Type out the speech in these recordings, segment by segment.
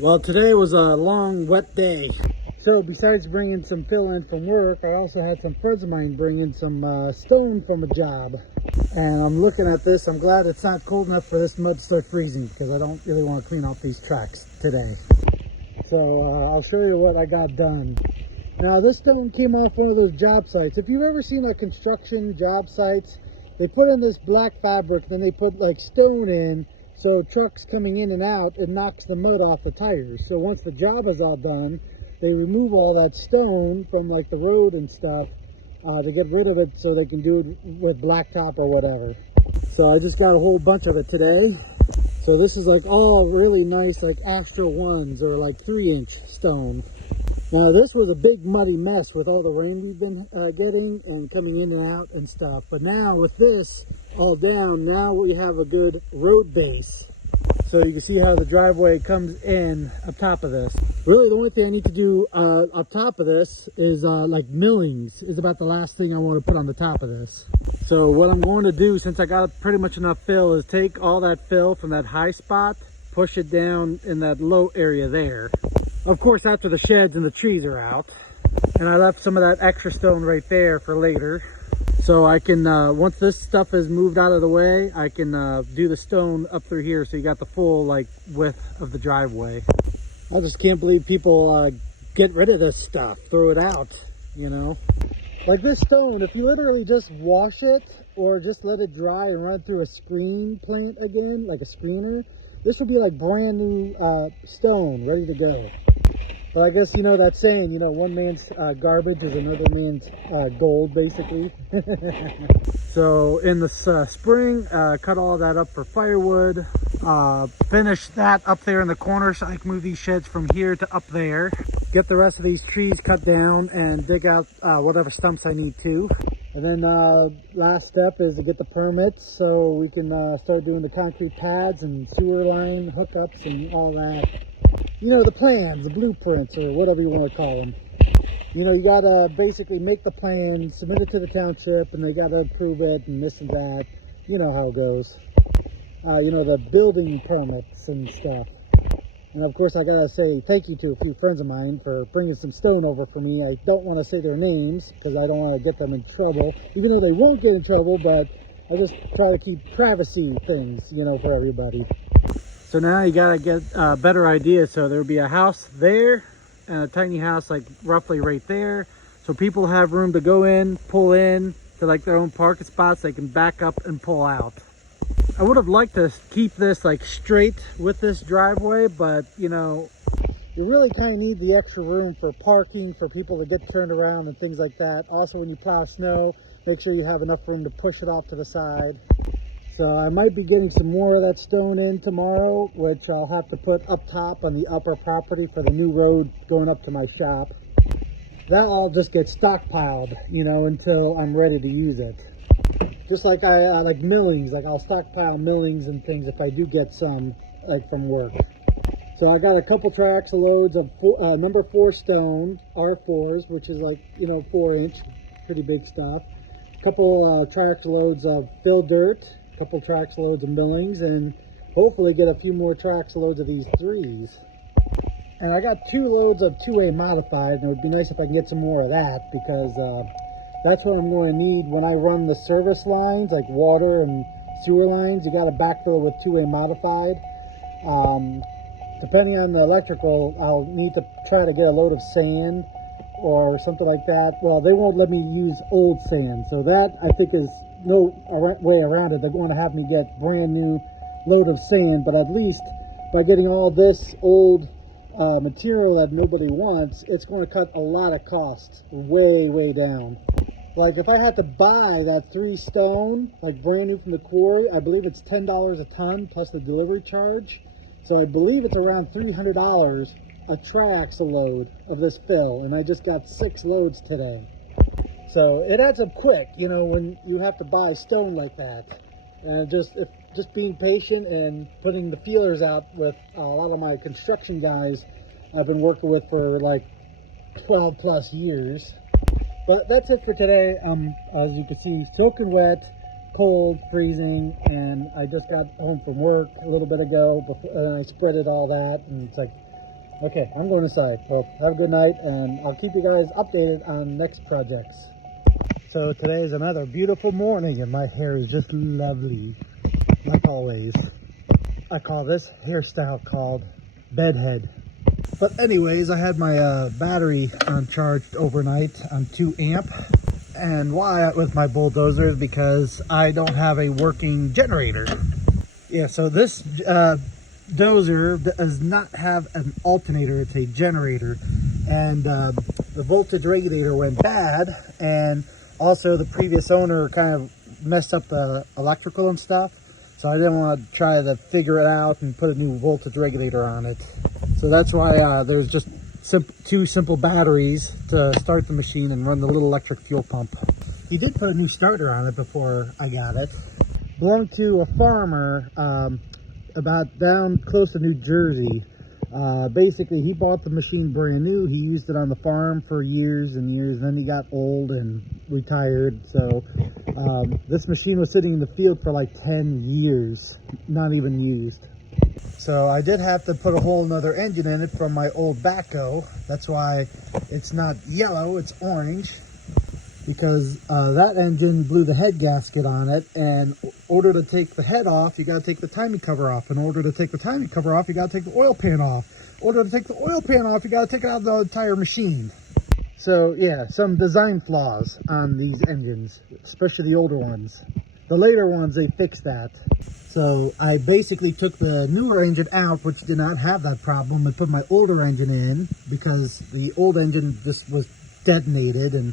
Well, today was a long, wet day. So besides bringing some fill in from work, I also had some friends of mine bring in some stone from a job. And I'm looking at this. I'm glad it's not cold enough for this mud to start freezing, because I don't really want to clean off these tracks today. So I'll show you what I got done. Now, this stone came off one of those job sites. If you've ever seen like construction job sites, they put in this black fabric, then they put like stone in, so trucks coming in and out, it knocks the mud off the tires. So once the job is all done, they remove all that stone from like the road and stuff to get rid of it, so they can do it with blacktop or whatever. So I just got a whole bunch of it today. So this is like all really nice, like Astro 1s or like 3-inch stone. Now this was a big muddy mess with all the rain we've been getting and coming in and out and stuff. But now with this all down, now we have a good road base. So you can see how the driveway comes in up top of this. Really the only thing I need to do up top of this is like millings is about the last thing I want to put on the top of this. So what I'm going to do, since I got pretty much enough fill, is take all that fill from that high spot, push it down in that low area there. Of course, after the sheds and the trees are out. And I left some of that extra stone right there for later. So I can, once this stuff is moved out of the way, I can do the stone up through here, so you got the full like width of the driveway. I just can't believe people get rid of this stuff, throw it out, you know. Like this stone, if you literally just wash it or just let it dry and run through a screen plant again, like a screener, this would be like brand new stone, ready to go. But I guess, you know, that saying, you know, one man's garbage is another man's gold, basically. So in the spring, cut all that up for firewood. Finish that up there in the corner so I can move these sheds from here to up there. Get the rest of these trees cut down and dig out whatever stumps I need to. And then last step is to get the permits so we can start doing the concrete pads and sewer line hookups and all that. You know, the plans, the blueprints, or whatever you want to call them. You know, you got to basically make the plan, submit it to the township, and they got to approve it and this and that. You know how it goes. You know, the building permits and stuff. And of course, I got to say thank you to a few friends of mine for bringing some stone over for me. I don't want to say their names because I don't want to get them in trouble, even though they won't get in trouble, but I just try to keep privacy things, you know, for everybody. So now you got to get a better idea. So there'll be a house there and a tiny house like roughly right there. So people have room to go in, pull in to like their own parking spots. They can back up and pull out. I would have liked to keep this like straight with this driveway, but you know, you really kind of need the extra room for parking, for people to get turned around and things like that. Also, when you plow snow, make sure you have enough room to push it off to the side. So I might be getting some more of that stone in tomorrow, which I'll have to put up top on the upper property for the new road going up to my shop. That all just gets stockpiled, you know, until I'm ready to use it. Just like I like millings, like I'll stockpile millings and things if I do get some, like from work. So I got a couple tracks of loads of number 4 stone, R4s, which is like, you know, 4-inch, pretty big stuff. A couple tracks loads of fill dirt, a couple tracks loads of millings, and hopefully get a few more tracks loads of these 3s. And I got 2 loads of 2A modified, and it would be nice if I can get some more of that, because that's what I'm going to need when I run the service lines, like water and sewer lines. You got to backfill with 2A modified. Depending on the electrical, I'll need to try to get a load of sand or something like that. Well, they won't let me use old sand, so that I think is no way around it. They're going to have me get brand new load of sand, but at least by getting all this old material that nobody wants, it's going to cut a lot of costs way down. Like if I had to buy that 3 stone, like brand new from the quarry, I believe it's $10 a ton plus the delivery charge. So I believe it's around $300 a triaxle load of this fill, and I just got 6 loads today. So it adds up quick, you know, when you have to buy stone like that. And just being patient and putting the feelers out with a lot of my construction guys I've been working with for like 12 plus years. But that's it for today. As you can see, soaking wet, cold, freezing, and I just got home from work a little bit ago, and I spreaded all that, and it's like Okay, I'm going inside. Well, have a good night, and I'll keep you guys updated on next projects. So today is another beautiful morning, and my hair is just lovely, like always. I call this hairstyle called bedhead. But anyways, I had my battery charged overnight on 2 amp. And why with my bulldozer is because I don't have a working generator. Yeah, so this dozer does not have an alternator, it's a generator. And the voltage regulator went bad, and also the previous owner kind of messed up the electrical and stuff. So I didn't want to try to figure it out and put a new voltage regulator on it. So that's why there's just two simple batteries to start the machine and run the little electric fuel pump. He did put a new starter on it before I got it. Belonged to a farmer about down close to New Jersey. Basically, he bought the machine brand new. He used it on the farm for years and years. Then he got old and retired. So this machine was sitting in the field for like 10 years, not even used. So I did have to put a whole nother engine in it from my old backhoe. That's why it's not yellow, it's orange. Because that engine blew the head gasket on it, and in order to take the head off, you got to take the timing cover off. In order to take the timing cover off, you got to take the oil pan off. In order to take the oil pan off, you got to take it out of the entire machine. So yeah, some design flaws on these engines, especially the older ones. The later ones, they fixed that. So I basically took the newer engine out, which did not have that problem, and put my older engine in, because the old engine just was detonated and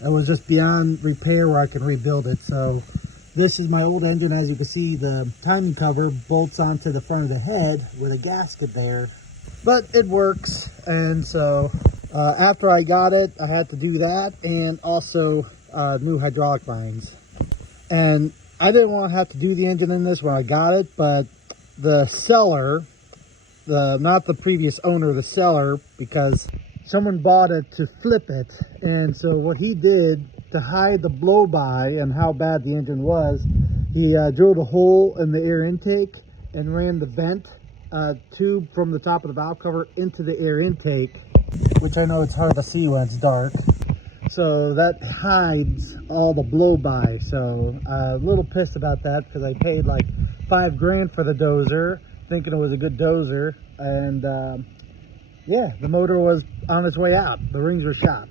it was just beyond repair where I can rebuild it. So this is my old engine. As you can see, the timing cover bolts onto the front of the head with a gasket there, but it works. And so after I got it, I had to do that, and also new hydraulic lines. And I didn't want to have to do the engine in this when I got it, but the seller, not the previous owner, the seller, because someone bought it to flip it. And so what he did to hide the blow-by and how bad the engine was, he drilled a hole in the air intake and ran the vent tube from the top of the valve cover into the air intake, which I know it's hard to see when it's dark. So that hides all the blow-by. So a little pissed about that, because I paid like $5 grand for the dozer, thinking it was a good dozer. And yeah, the motor was on its way out. The rings were shot.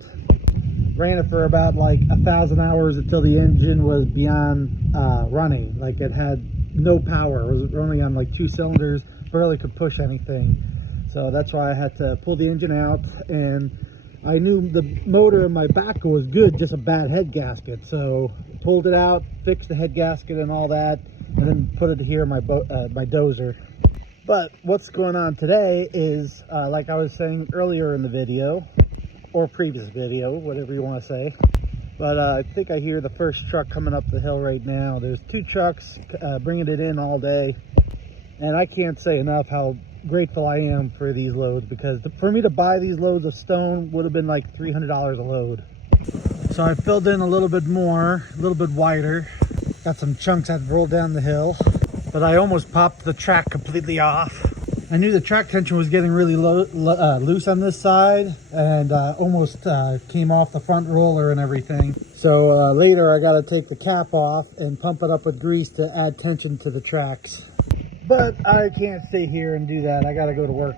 Ran it for about like 1,000 hours until the engine was beyond running. Like it had no power. It was running on like 2 cylinders, barely could push anything. So that's why I had to pull the engine out, and I knew the motor in my backhoe was good, just a bad head gasket. So pulled it out, fixed the head gasket and all that, and then put it here in my dozer. But what's going on today is, like I was saying earlier in the video, or previous video, whatever you want to say. But I think I hear the first truck coming up the hill right now. There's 2 trucks bringing it in all day. And I can't say enough how grateful I am for these loads, because for me to buy these loads of stone would have been like $300 a load. So I filled in a little bit more, a little bit wider. Got some chunks that rolled down the hill. But I almost popped the track completely off. I knew the track tension was getting really loose on this side, and almost came off the front roller and everything. So later I got to take the cap off and pump it up with grease to add tension to the tracks. But I can't stay here and do that. I got to go to work.